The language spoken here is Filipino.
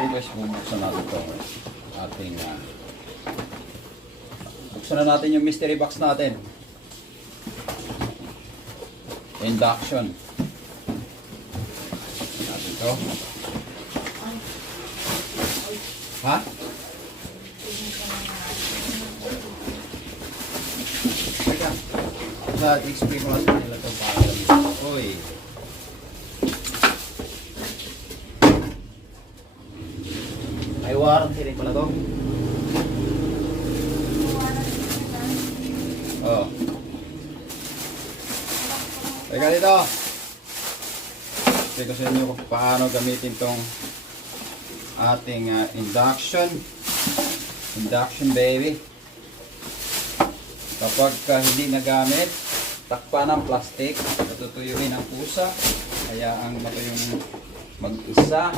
So guys, bubuksan natin ito. Ating buksan na natin yung mystery box natin. Induction. Natin ito. Ha? Teka. Explain ko lang sa nila ito para alam. Uy. May warranty rin pala ito. Oh. Teka dito. Teka sa inyo kung paano gamitin tong ating induction baby. Kapag hindi nagamit, takpan ng plastic, patutuyuin ang pusa, kaya ang matuyong mag-isa.